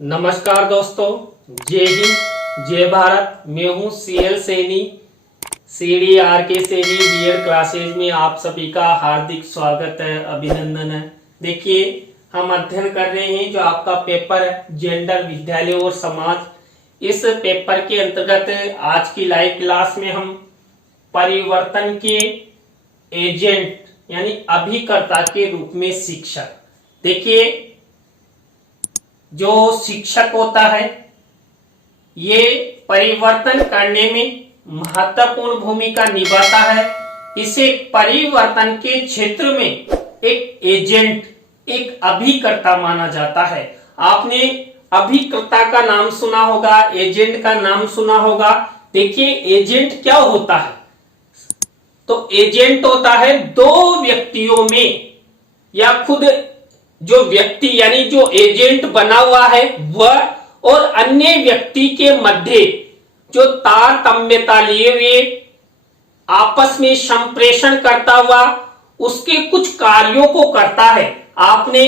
नमस्कार दोस्तों, जय हिंद जय भारत। मैं हूं CL Saini, CDRK Saini B Ed classes में आप सभी का हार्दिक स्वागत है, अभिनंदन है। देखिए, हम अध्ययन कर रहे हैं जो आपका पेपर है जेंडर, विद्यालय और समाज। इस पेपर के अंतर्गत आज की लाइव क्लास में हम परिवर्तन के एजेंट यानी अभिकर्ता के रूप में शिक्षक। देखिए, जो शिक्षक होता है ये परिवर्तन करने में महत्वपूर्ण भूमिका निभाता है। इसे परिवर्तन के क्षेत्र में एक एजेंट, एक अभिकर्ता माना जाता है। आपने अभिकर्ता का नाम सुना होगा, एजेंट का नाम सुना होगा। देखिए, एजेंट क्या होता है? तो एजेंट होता है दो व्यक्तियों में या खुद जो व्यक्ति यानी जो एजेंट बना हुआ है वह और अन्य व्यक्ति के मध्य जो तारतम्यता लिए हुए आपस में संप्रेषण करता हुआ उसके कुछ कार्यों को करता है। आपने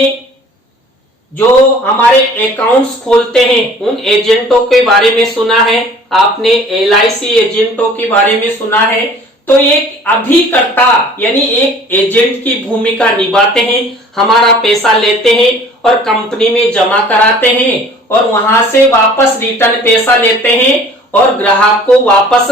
जो हमारे अकाउंट्स खोलते हैं उन एजेंटों के बारे में सुना है, आपने LIC एजेंटों के बारे में सुना है। तो एक अभिकर्ता यानी एक एजेंट की भूमिका निभाते हैं। हमारा पैसा लेते हैं और कंपनी में जमा कराते हैं और वहां से वापस रिटर्न पैसा लेते हैं और ग्राहक को वापस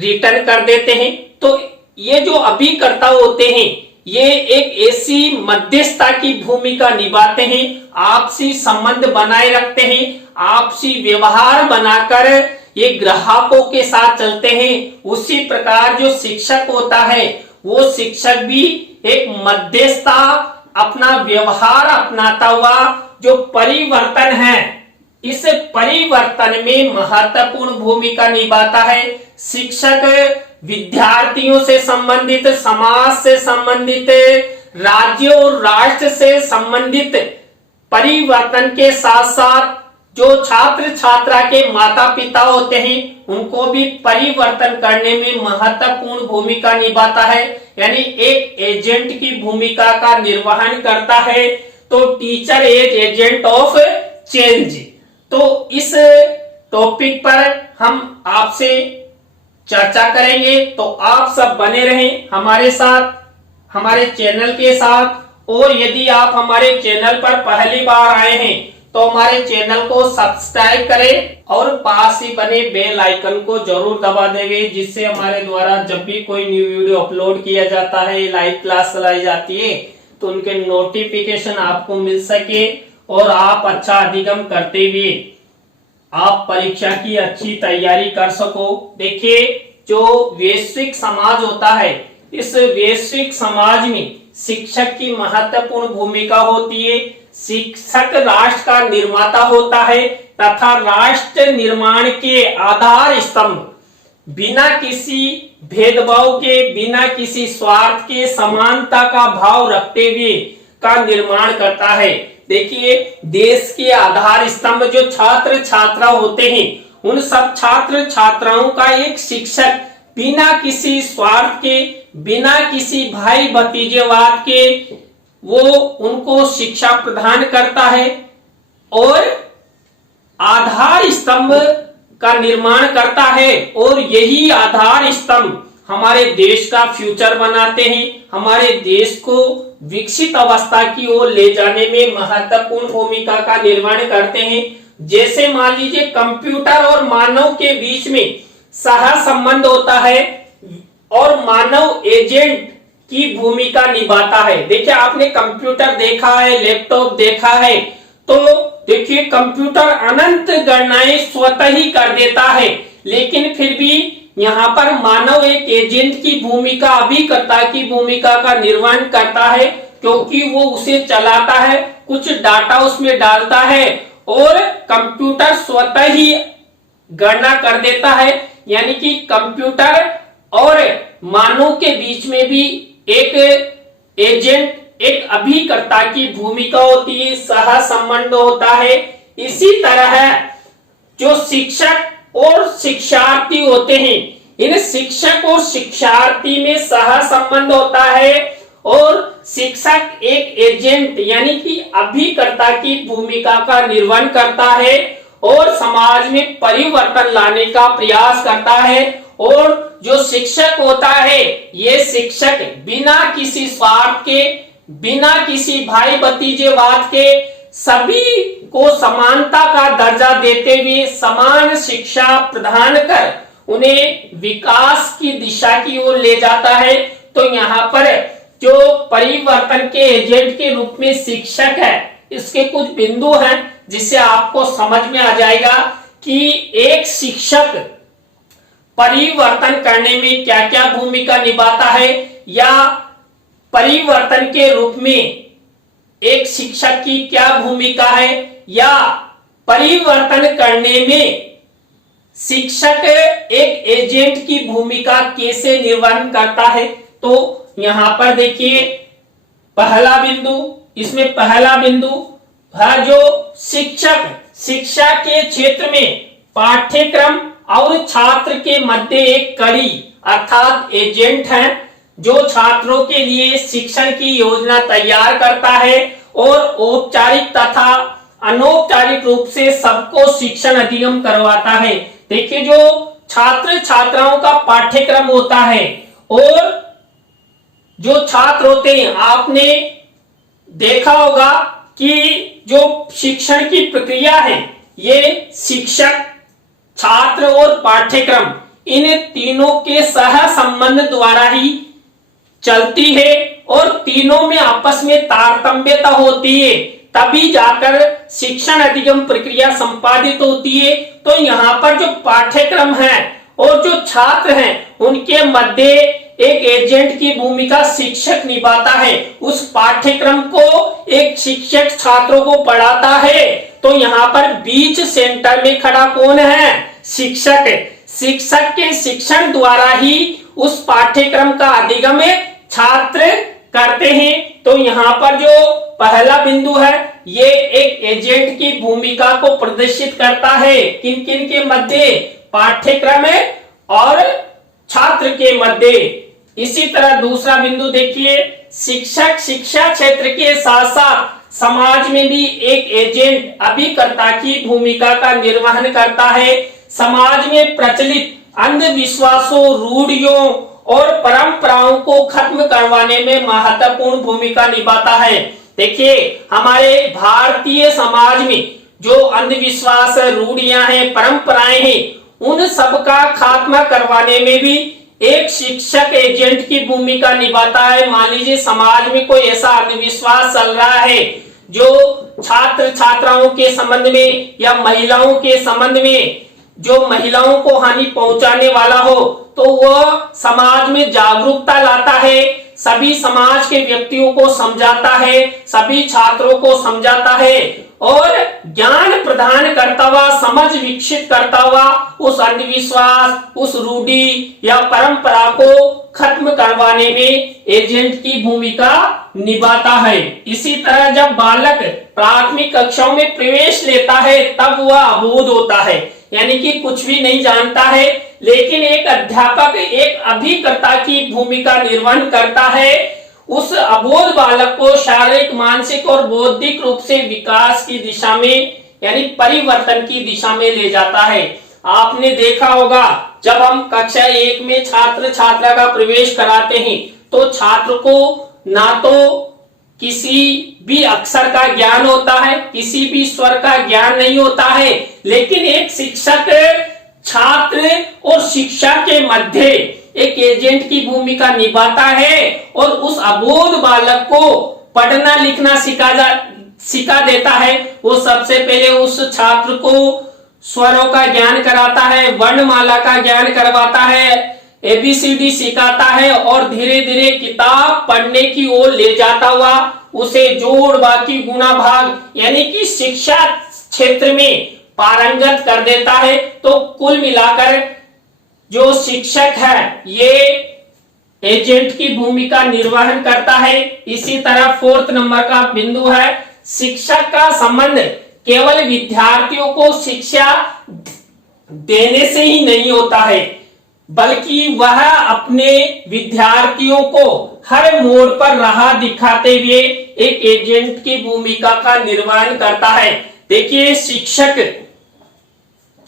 रिटर्न कर देते हैं। तो ये जो अभिकर्ता होते हैं ये एक ऐसी मध्यस्थता की भूमिका निभाते हैं, आपसी संबंध बनाए रखते हैं, आपसी व्यवहार बनाकर ये ग्राहकों के साथ चलते हैं। उसी प्रकार जो शिक्षक होता है वो शिक्षक भी एक मध्यस्थता, अपना व्यवहार अपनाता हुआ जो परिवर्तन है इस परिवर्तन में महत्वपूर्ण भूमिका निभाता है। शिक्षक विद्यार्थियों से संबंधित, समाज से संबंधित, राज्य और राष्ट्र से संबंधित परिवर्तन के साथ साथ जो छात्र छात्रा के माता पिता होते हैं उनको भी परिवर्तन करने में महत्वपूर्ण भूमिका निभाता है, यानी एक एजेंट की भूमिका का निर्वहन करता है। तो teacher is agent of change. तो इस टॉपिक पर हम आपसे चर्चा करेंगे, तो आप सब बने रहें हमारे साथ, हमारे चैनल के साथ। और यदि आप हमारे चैनल पर पहली बार आए हैं तो हमारे चैनल को सब्सक्राइब करें और पास ही बने बेल आइकन को जरूर दबा देंगे, जिससे हमारे द्वारा जब भी कोई न्यू वीडियो अपलोड किया जाता है, लाइव क्लास चलाई जाती है, तो उनके नोटिफिकेशन आपको मिल सके और आप अच्छा अधिगम करते हुए आप परीक्षा की अच्छी तैयारी कर सको। देखिए, जो वैश्विक समाज होता है इस वैश्विक समाज में शिक्षक की महत्वपूर्ण भूमिका होती है। शिक्षक राष्ट्र का निर्माता होता है तथा राष्ट्र निर्माण के आधार स्तंभ, बिना किसी भेदभाव के, बिना किसी स्वार्थ के, समानता का भाव रखते हुए का निर्माण करता है। देखिए, देश के आधार स्तंभ जो छात्र छात्रा होते हैं उन सब छात्र छात्राओं का एक शिक्षक बिना किसी स्वार्थ के, बिना किसी भाई भतीजेवाद के वो उनको शिक्षा प्रदान करता है और आधार स्तंभ का निर्माण करता है। और यही आधार स्तंभ हमारे देश का फ्यूचर बनाते हैं, हमारे देश को विकसित अवस्था की ओर ले जाने में महत्वपूर्ण भूमिका का निर्वहन करते हैं। जैसे मान लीजिए कंप्यूटर और मानव के बीच में सह संबंध होता है और मानव एजेंट की भूमिका निभाता है। देखिए, आपने कंप्यूटर देखा है, लैपटॉप देखा है, तो देखिए कंप्यूटर अनंत गणनाएं स्वतः ही कर देता है, लेकिन फिर भी यहाँ पर मानव एक एजेंट की भूमिका, अभिकर्ता की भूमिका का निर्वहन करता है, क्योंकि वो उसे चलाता है, कुछ डाटा उसमें डालता है और कंप्यूटर स्वतः ही गणना कर देता है। यानी कि कंप्यूटर और मानव के बीच में भी एक एजेंट, एक अभिकर्ता की भूमिका होती है, सह संबंध होता है। इसी तरह जो शिक्षक और शिक्षार्थी होते हैं इन शिक्षक और शिक्षार्थी में सह संबंध होता है और शिक्षक एक एजेंट यानी कि अभिकर्ता की भूमिका का निर्वहन करता है और समाज में परिवर्तन लाने का प्रयास करता है। और जो शिक्षक होता है, ये शिक्षक बिना किसी स्वार्थ के, बिना किसी भाई भतीजेवाद के सभी को समानता का दर्जा देते हुए समान शिक्षा प्रदान कर उन्हें विकास की दिशा की ओर ले जाता है। तो यहाँ पर जो परिवर्तन के एजेंट के रूप में शिक्षक है, इसके कुछ बिंदु हैं जिससे आपको समझ में आ जाएगा कि एक शिक्षक परिवर्तन करने में क्या क्या भूमिका निभाता है, या परिवर्तन के रूप में एक शिक्षक की क्या भूमिका है, या परिवर्तन करने में शिक्षक एक एजेंट की भूमिका कैसे निर्वहन करता है। तो यहां पर देखिए पहला बिंदु, इसमें पहला बिंदु है जो शिक्षक शिक्षा के क्षेत्र में पाठ्यक्रम और छात्र के मध्य एक कड़ी अर्थात एजेंट है, जो छात्रों के लिए शिक्षण की योजना तैयार करता है और औपचारिक तथा अनौपचारिक रूप से सबको शिक्षण अधिगम करवाता है। देखिए जो छात्र छात्राओं का पाठ्यक्रम होता है और जो छात्र होते हैं, आपने देखा होगा कि जो शिक्षण की प्रक्रिया है, ये शिक्षक, छात्र और पाठ्यक्रम इन तीनों के सह संबंध द्वारा ही चलती है और तीनों में आपस में तारतम्यता होती है, तभी जाकर शिक्षण अधिगम प्रक्रिया संपादित होती है। तो यहाँ पर जो पाठ्यक्रम है और जो छात्र हैं, उनके मध्य एक एजेंट की भूमिका शिक्षक निभाता है। उस पाठ्यक्रम को एक शिक्षक छात्रों को पढ़ाता है। तो यहाँ पर बीच सेंटर में खड़ा कौन है? शिक्षक। शिक्षक के शिक्षण द्वारा ही उस पाठ्यक्रम का अधिगम छात्र करते हैं। तो यहाँ पर जो पहला बिंदु है, ये एक एजेंट की भूमिका को प्रदर्शित करता है। किन किन के मध्य? पाठ्यक्रम और छात्र के मध्य। इसी तरह दूसरा बिंदु देखिए, शिक्षक शिक्षा क्षेत्र के साथ साथ समाज में भी एक एजेंट अभिकर्ता की भूमिका का निर्वहन करता है। समाज में प्रचलित अंधविश्वासों, रूढ़ियों और परंपराओं को खत्म करवाने में महत्वपूर्ण भूमिका निभाता है। देखिए हमारे भारतीय समाज में जो अंधविश्वास, रूढ़ियां हैं, परंपराएं हैं, उन सब का खात्मा करवाने में भी एक शिक्षक एजेंट की भूमिका निभाता है। मान लीजिए समाज में कोई ऐसा अंधविश्वास चल रहा है जो छात्र छात्राओं के संबंध में या महिलाओं के संबंध में, जो महिलाओं को हानि पहुंचाने वाला हो, तो वह समाज में जागरूकता लाता है, सभी समाज के व्यक्तियों को समझाता है, सभी छात्रों को समझाता है और ज्ञान प्रदान करता हुआ, समझ विकसित करता हुआ उस अंधविश्वास, उस रूढ़ी या परंपरा को खत्म करवाने में एजेंट की भूमिका निभाता है। इसी तरह जब बालक प्राथमिक कक्षाओं में प्रवेश लेता है, तब वह अबोध होता है, यानी कि कुछ भी नहीं जानता है, लेकिन एक अध्यापक एक अभिकर्ता की भूमिका निर्वहन करता है। उस अबोध बालक को शारीरिक, मानसिक और बौद्धिक रूप से विकास की दिशा में यानी परिवर्तन की दिशा में ले जाता है। आपने देखा होगा जब हम कक्षा 1 में छात्र छात्रा का प्रवेश कराते हैं, तो छात्र को ना तो किसी भी अक्षर का ज्ञान होता है, किसी भी स्वर का ज्ञान नहीं होता है, लेकिन एक शिक्षक छात्र और शिक्षा के मध्य एक एजेंट की भूमिका निभाता है और उस अबोध बालक को पढ़ना लिखना सिखा देता है। वो सबसे पहले उस छात्र को स्वरों का ज्ञान कराता है, वर्णमाला का ज्ञान करवाता है, ABCD सिखाता है और धीरे धीरे किताब पढ़ने की ओर ले जाता हुआ उसे जोड़, बाकी, गुणा, भाग यानी कि शिक्षा क्षेत्र में पारंगत कर देता है। तो कुल मिलाकर जो शिक्षक है ये एजेंट की भूमिका निर्वहन करता है। इसी तरह 4th नंबर का बिंदु है, शिक्षक का संबंध केवल विद्यार्थियों को शिक्षा देने से ही नहीं होता है, बल्कि वह अपने विद्यार्थियों को हर मोड़ पर राह दिखाते हुए एक एजेंट की भूमिका का निर्वहन करता है। देखिए, शिक्षक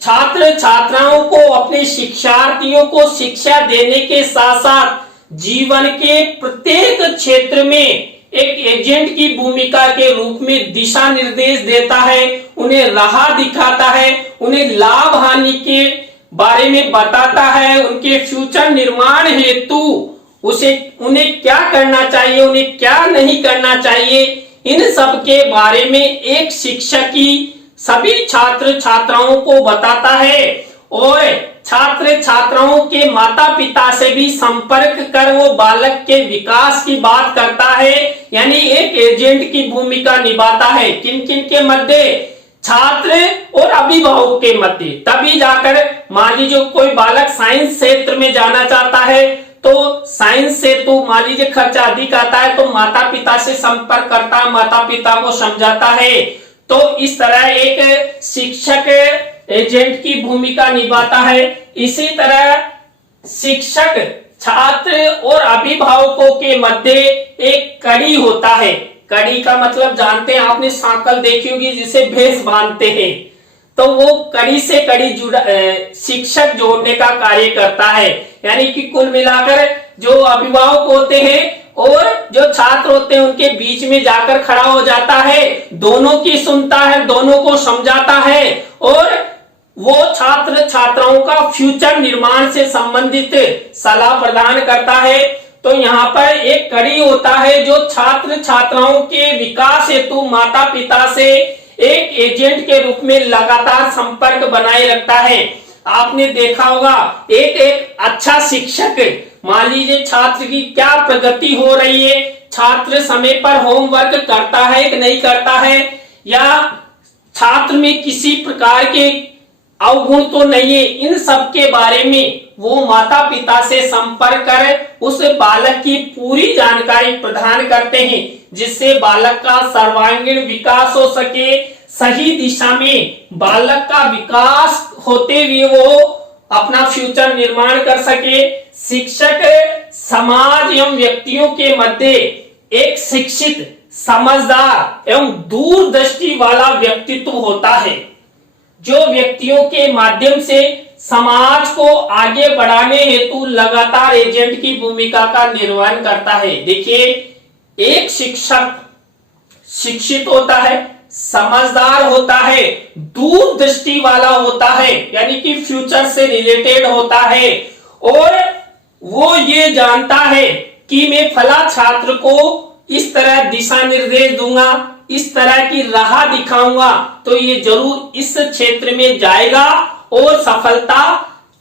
छात्र छात्राओं को, अपने शिक्षार्थियों को शिक्षा देने के साथ साथ जीवन के प्रत्येक क्षेत्र में एक एजेंट की भूमिका के रूप में दिशा निर्देश देता है, उन्हें राह दिखाता है, उन्हें लाभ हानि के बारे में बताता है, उनके फ्यूचर निर्माण हेतु उन्हें क्या करना चाहिए, उन्हें क्या नहीं करना चाहिए, इन सब के बारे में एक शिक्षक ही सभी छात्र छात्राओं को बताता है और छात्र छात्राओं के माता पिता से भी संपर्क कर वो बालक के विकास की बात करता है, यानी एक एजेंट की भूमिका निभाता है। किन किन के मध्य? छात्र और अभिभावक के मध्य। तभी जाकर मान लीजिए कोई बालक साइंस क्षेत्र में जाना चाहता है तो साइंस से तो मान लीजिए खर्चा अधिक आता है, तो माता पिता से संपर्क करता है, माता पिता को समझाता है। तो इस तरह एक शिक्षक एजेंट की भूमिका निभाता है। इसी तरह शिक्षक छात्र और अभिभावकों के मध्य एक कड़ी होता है। कड़ी का मतलब जानते हैं, आपने सांकल देखी होगी जिसे भैंस बांधते हैं, तो वो कड़ी से कड़ी शिक्षक जोड़ने का कार्य करता है। यानी कि कुल मिलाकर जो अभिभावक होते हैं और जो छात्र होते हैं उनके बीच में जाकर खड़ा हो जाता है, दोनों की सुनता है, दोनों को समझाता है और वो छात्र छात्राओं का फ्यूचर निर्माण से संबंधित सलाह प्रदान करता है। तो यहाँ पर एक कड़ी होता है जो छात्र छात्राओं के विकास हेतु माता पिता से एक एजेंट के रूप में लगातार संपर्क बनाए रखता है। आपने देखा होगा एक अच्छा शिक्षक, मान लीजिए छात्र की क्या प्रगति हो रही है, छात्र समय पर होमवर्क करता है कि नहीं करता है, या छात्र में किसी प्रकार के अवगुण तो नहीं है, इन सब के बारे में वो माता पिता से संपर्क कर उस बालक की पूरी जानकारी प्रदान करते हैं, जिससे बालक का सर्वांगीण विकास हो सके, सही दिशा में बालक का विकास होते हुए वो अपना फ्यूचर निर्माण कर सके। शिक्षक समाज एवं व्यक्तियों के मध्य एक शिक्षित, समझदार एवं दूरदृष्टि वाला व्यक्तित्व होता है, जो व्यक्तियों के माध्यम से समाज को आगे बढ़ाने हेतु लगातार एजेंट की भूमिका का निर्वहन करता है। देखिए, एक शिक्षक शिक्षित होता है, समझदार होता है, दूरदृष्टि वाला होता है, यानी कि फ्यूचर से रिलेटेड होता है और वो ये जानता है कि मैं फला छात्र को इस तरह दिशा निर्देश दूंगा, इस तरह की राह दिखाऊंगा तो ये जरूर इस क्षेत्र में जाएगा और सफलता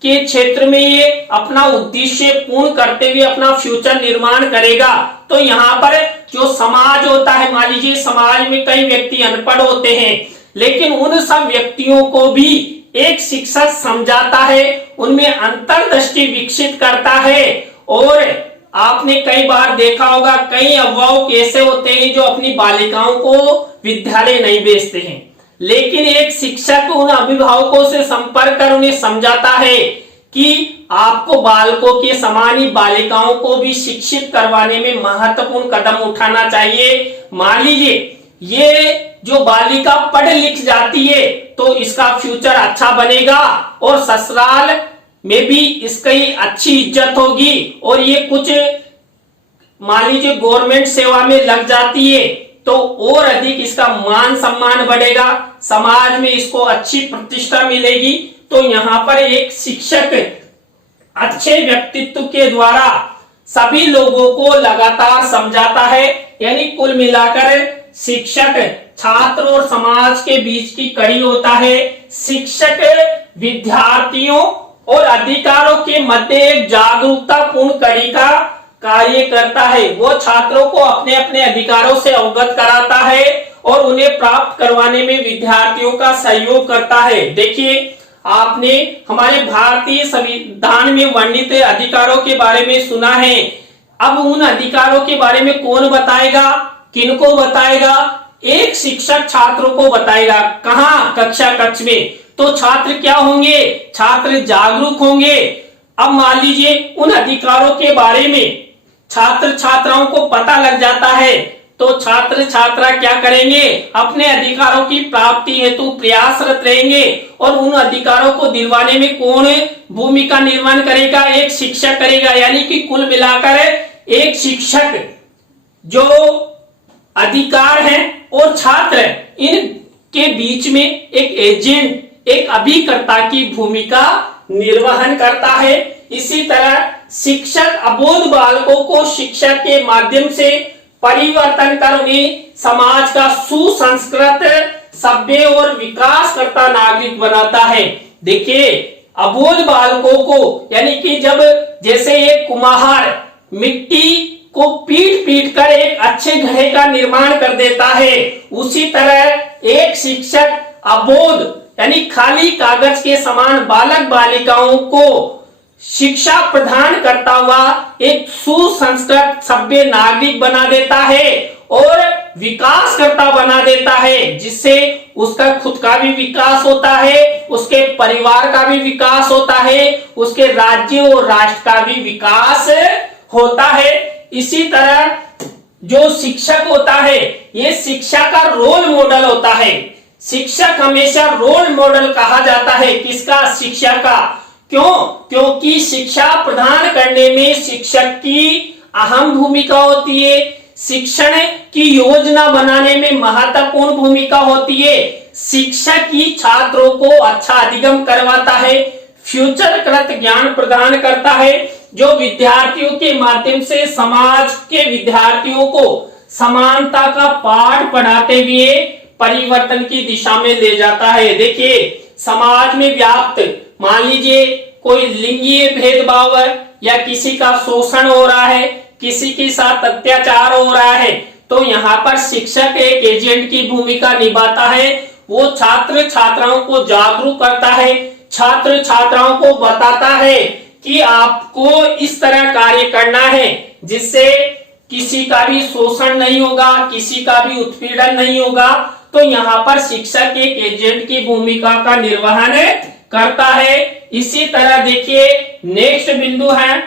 के क्षेत्र में ये अपना उद्देश्य पूर्ण करते हुए अपना फ्यूचर निर्माण करेगा। तो यहाँ पर जो समाज होता है, मान लीजिए समाज में कई व्यक्ति अनपढ़ होते हैं, लेकिन उन सब व्यक्तियों को भी एक शिक्षक समझाता है, उनमें अंतर्दृष्टि विकसित करता है। और आपने कई बार देखा होगा कई अभिभावक ऐसे होते हैं जो अपनी बालिकाओं को विद्यालय नहीं भेजते हैं, लेकिन एक शिक्षक उन अभिभावकों से संपर्क कर उन्हें समझाता है कि आपको बालकों के समान ही बालिकाओं को भी शिक्षित करवाने में महत्वपूर्ण कदम उठाना चाहिए। मान लीजिए ये जो बालिका पढ़ लिख जाती है तो इसका फ्यूचर अच्छा बनेगा और ससुराल में भी इसकी अच्छी इज्जत होगी और ये कुछ मान लीजिए गवर्नमेंट सेवा में लग जाती है तो और अधिक इसका मान सम्मान बढ़ेगा, समाज में इसको अच्छी प्रतिष्ठा मिलेगी। तो यहाँ पर एक शिक्षक अच्छे व्यक्तित्व के द्वारा सभी लोगों को लगातार समझाता है, यानी कुल मिलाकर शिक्षक छात्र और समाज के बीच की कड़ी होता है। शिक्षक विद्यार्थियों और अधिकारों के मध्य एक जागरूकता पूर्ण कड़ी का कार्य करता है। वो छात्रों को अपने अपने अधिकारों से अवगत कराता है और उन्हें प्राप्त करवाने में विद्यार्थियों का सहयोग करता है। देखिए, आपने हमारे भारतीय संविधान में वर्णित अधिकारों के बारे में सुना है। अब उन अधिकारों के बारे में कौन बताएगा, किनको बताएगा? एक शिक्षक छात्रों को बताएगा। कहाँ? कक्षा कक्ष में। तो छात्र क्या होंगे? छात्र जागरूक होंगे। अब मान लीजिए उन अधिकारों के बारे में छात्र छात्राओं को पता लग जाता है तो छात्र छात्रा क्या करेंगे, अपने अधिकारों की प्राप्ति हेतु प्रयासरत रहेंगे। और उन अधिकारों को दिलवाने में कौन भूमिका निर्वहन करेगा, एक शिक्षक करेगा। यानी कि कुल मिलाकर एक शिक्षक जो अधिकार है और छात्र इनके बीच में एक एजेंट, एक अभिकर्ता की भूमिका निर्वहन करता है। इसी तरह शिक्षक अबोध बालकों को शिक्षा के माध्यम से परिवर्तन कर उन्हें समाज का सुसंस्कृत, सभ्य और विकासकर्ता नागरिक बनाता है। देखिए, अबोध बालकों को, यानी कि जब जैसे एक कुम्हार मिट्टी को पीट पीट कर एक अच्छे घड़े का निर्माण कर देता है, उसी तरह एक शिक्षक अबोध यानी खाली कागज के समान बालक बालिकाओं को शिक्षा प्रदान करता हुआ एक सुसंस्कृत सभ्य नागरिक बना देता है और विकासकर्ता बना देता है, जिससे उसका खुद का भी विकास होता है, उसके परिवार का भी विकास होता है, उसके राज्य और राष्ट्र का भी विकास होता है। इसी तरह जो शिक्षक होता है ये शिक्षा का रोल मॉडल होता है। शिक्षक हमेशा रोल मॉडल कहा जाता है, किसका, शिक्षा का। क्यों? क्योंकि शिक्षा प्रदान करने में शिक्षक की अहम भूमिका होती है, शिक्षण की योजना बनाने में महत्वपूर्ण भूमिका होती है, शिक्षक ही छात्रों को अच्छा अधिगम करवाता है, फ्यूचर कृत ज्ञान प्रदान करता है, जो विद्यार्थियों के माध्यम से समाज के विद्यार्थियों को समानता का पाठ पढ़ाते हुए परिवर्तन की दिशा में ले जाता है। देखिए, समाज में व्याप्त, मान लीजिए कोई लिंगीय भेदभाव है या किसी का शोषण हो रहा है, किसी के साथ अत्याचार हो रहा है, तो यहाँ पर शिक्षक एक एजेंट की भूमिका निभाता है। वो छात्र छात्राओं को जागरूक करता है, छात्र छात्राओं को बताता है कि आपको इस तरह कार्य करना है जिससे किसी का भी शोषण नहीं होगा, किसी का भी उत्पीड़न नहीं होगा। तो यहाँ पर शिक्षक एक एजेंट की भूमिका का निर्वहन करता है। इसी तरह देखिए, नेक्स्ट बिंदु है,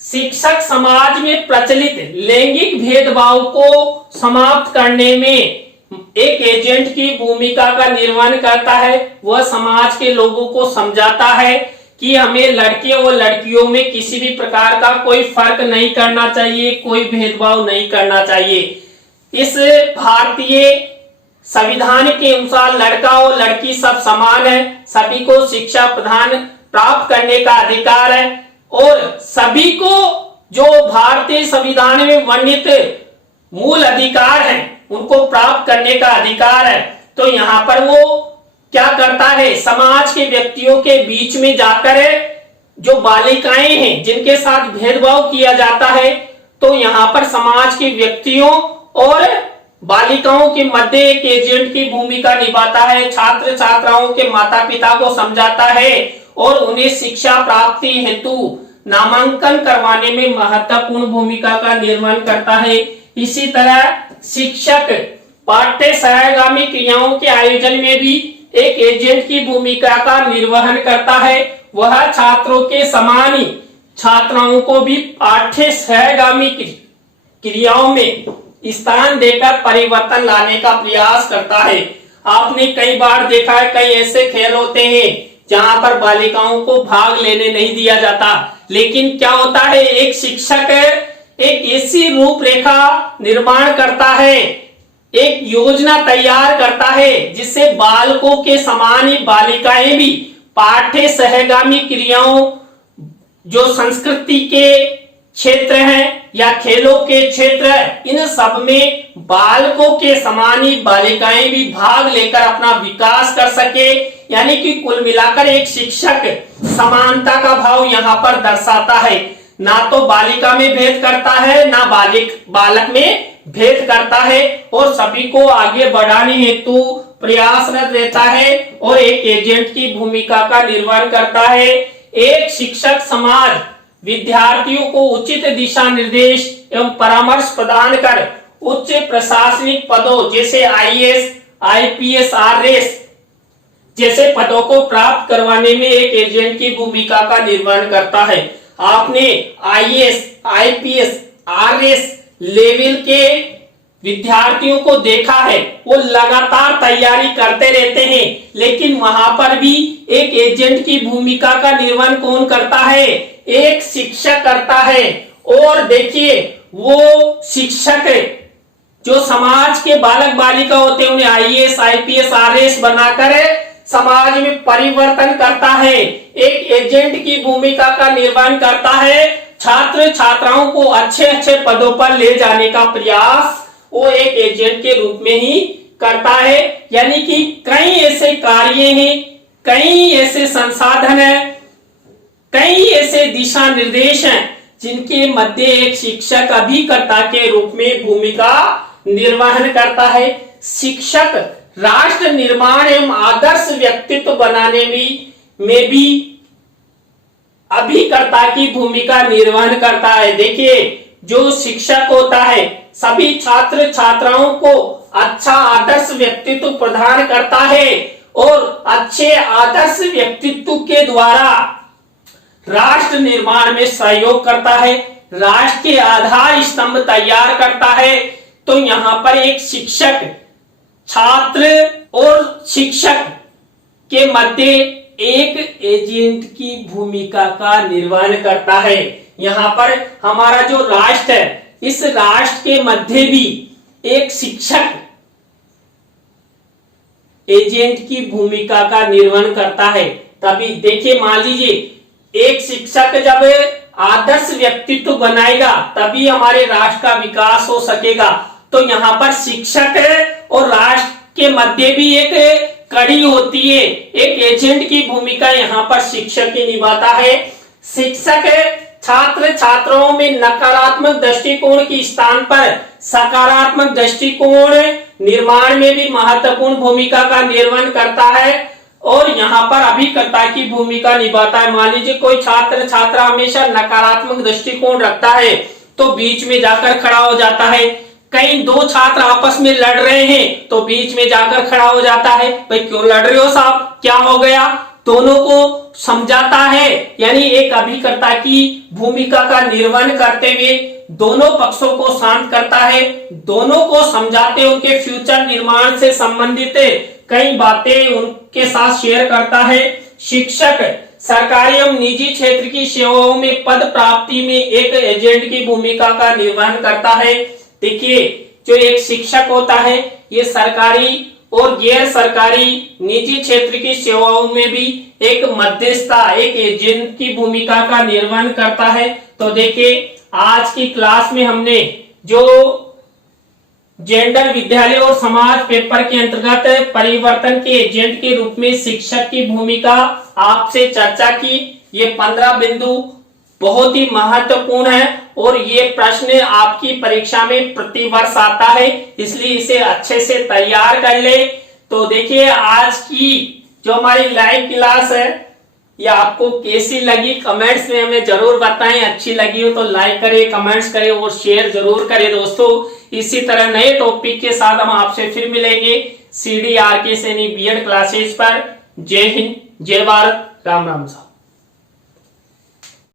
शिक्षक समाज में प्रचलित लैंगिक भेदभाव को समाप्त करने में एक एजेंट की भूमिका का निर्वहन करता है। वह समाज के लोगों को समझाता है कि हमें लड़के और लड़कियों में किसी भी प्रकार का कोई फर्क नहीं करना चाहिए, कोई भेदभाव नहीं करना चाहिए। इस भारतीय संविधान के अनुसार लड़का और लड़की सब समान है, सभी को शिक्षा प्रदान प्राप्त करने का अधिकार है और सभी को जो भारतीय संविधान में वर्णित मूल अधिकार हैं उनको प्राप्त करने का अधिकार है। तो यहाँ पर वो क्या करता है, समाज के व्यक्तियों के बीच में जाकर जो बालिकाएं हैं जिनके साथ भेदभाव किया जाता है, तो यहाँ पर समाज के व्यक्तियों और बालिकाओं के मध्य एक एजेंट की भूमिका निभाता है, छात्र छात्राओं के माता पिता को समझाता है और उन्हें शिक्षा प्राप्ति हेतु नामांकन करवाने में महत्वपूर्ण भूमिका का निर्वहन करता है। इसी तरह शिक्षक पाठ्य सहगामी क्रियाओं के आयोजन में भी एक एजेंट की भूमिका का निर्वहन करता है। वह छात्रों के समान ही छात्राओं को भी पाठ्य सहगामी क्रियाओं में स्थान देकर परिवर्तन लाने का प्रयास करता है। आपने कई बार देखा है, कई ऐसे खेल होते हैं जहां पर बालिकाओं को भाग लेने नहीं दिया जाता, लेकिन क्या होता है, एक शिक्षक एक ऐसी रूपरेखा निर्माण करता है, एक योजना तैयार करता है जिससे बालकों के समान ही बालिकाएं भी पाठ्य सहगामी क्रियाओं, जो संस्कृति के क्षेत्र हैं या खेलों के क्षेत्र है, इन सब में बालकों के समान ही बालिकाएं भी भाग लेकर अपना विकास कर सके। यानी कि कुल मिलाकर एक शिक्षक समानता का भाव यहाँ पर दर्शाता है, ना तो बालिका में भेद करता है ना बालक में भेद करता है और सभी को आगे बढ़ाने हेतु प्रयासरत रहता है और एक एजेंट की भूमिका का निर्वहन करता है। एक शिक्षक समाज विद्यार्थियों को उचित दिशा निर्देश एवं परामर्श प्रदान कर उच्च प्रशासनिक पदों जैसे आईएएस, आईपीएस, आरएस जैसे पदों को प्राप्त करवाने में एक एजेंट की भूमिका का निर्वहन करता है। आपने आईएएस, आईपीएस, RS लेवल के विद्यार्थियों को देखा है, वो लगातार तैयारी करते रहते हैं, लेकिन वहां पर भी एक एजेंट की भूमिका का निर्वहन कौन करता है? एक शिक्षक करता है। और देखिए वो शिक्षक जो समाज के बालक बालिका होते हैं उन्हें IAS IPS RS बनाकर समाज में परिवर्तन करता है। एक एजेंट की भूमिका का निर्वहन करता है, छात्र छात्राओं को अच्छे अच्छे पदों पर ले जाने का प्रयास वो एक एजेंट के रूप में ही करता है। यानी कि कई ऐसे कार्य हैं, कई ऐसे संसाधन हैं, कई ऐसे दिशा निर्देश हैं जिनके मध्य एक शिक्षक अभिकर्ता के रूप में भूमिका निर्वहन करता है। शिक्षक राष्ट्र निर्माण एवं आदर्श व्यक्तित्व बनाने में भी अभिकर्ता की भूमिका निर्वहन करता है। देखिए जो शिक्षक होता है सभी छात्र छात्राओं को अच्छा आदर्श व्यक्तित्व प्रदान करता है और अच्छे आदर्श व्यक्तित्व के द्वारा राष्ट्र निर्माण में सहयोग करता है, राष्ट्र के आधार स्तंभ तैयार करता है। तो यहाँ पर एक शिक्षक छात्र और शिक्षक के मध्य एक एजेंट की भूमिका का निर्वहन करता है। यहाँ पर हमारा जो राष्ट्र है, इस राष्ट्र के मध्य भी एक शिक्षक एजेंट की भूमिका का निर्वहन करता है। तभी देखिए मान लीजिए एक शिक्षक जब आदर्श व्यक्तित्व बनाएगा तभी हमारे राष्ट्र का विकास हो सकेगा। तो यहाँ पर शिक्षक और राष्ट्र के मध्य भी एक कड़ी होती है, एक एजेंट की भूमिका यहाँ पर शिक्षक ही निभाता है। शिक्षक छात्र छात्राओं में नकारात्मक दृष्टिकोण के स्थान पर सकारात्मक दृष्टिकोण निर्माण में भी महत्वपूर्ण भूमिका का निर्वहन करता है और यहाँ पर अभिकर्ता की भूमिका निभाता है। मान लीजिए कोई छात्र छात्रा हमेशा नकारात्मक दृष्टिकोण रखता है तो बीच में जाकर खड़ा हो जाता है। कहीं दो छात्र आपस में लड़ रहे हैं तो बीच में जाकर खड़ा हो जाता है, भाई क्यों लड़ रहे हो साहब, क्या हो गया, दोनों को समझाता है। यानी एक अभिकर्ता की भूमिका का निर्वहन करते हुए दोनों पक्षों को शांत करता है, दोनों को समझाते उनके फ्यूचर निर्माण से संबंधित कई बातें उनके साथ शेयर करता है। शिक्षक सरकारी एवं निजी क्षेत्र की सेवाओं में पद प्राप्ति में एक एजेंट की भूमिका का निर्वहन करता है। देखिए जो एक शिक्षक होता है ये सरकारी और गैर सरकारी निजी क्षेत्र की सेवाओं में भी एक मध्यस्थता, एक एजेंट की भूमिका का निर्वहन करता है। तो देखिए आज की क्लास में हमने जो जेंडर विद्यालय और समाज पेपर के अंतर्गत परिवर्तन के एजेंट के रूप में शिक्षक की भूमिका आपसे चर्चा की। ये 15 बिंदु बहुत ही महत्वपूर्ण है और ये प्रश्न आपकी परीक्षा में प्रतिवर्ष आता है, इसलिए इसे अच्छे से तैयार कर ले। तो देखिए आज की जो हमारी लाइव क्लास है ये आपको कैसी लगी कमेंट्स में हमें जरूर बताएं। अच्छी लगी हो तो लाइक करें, कमेंट्स करें और शेयर जरूर करें दोस्तों। इसी तरह नए टॉपिक के साथ हम आपसे फिर मिलेंगे CDRK सैनी B.Ed क्लासेस पर। जय हिंद, जय भारत, राम राम साहब।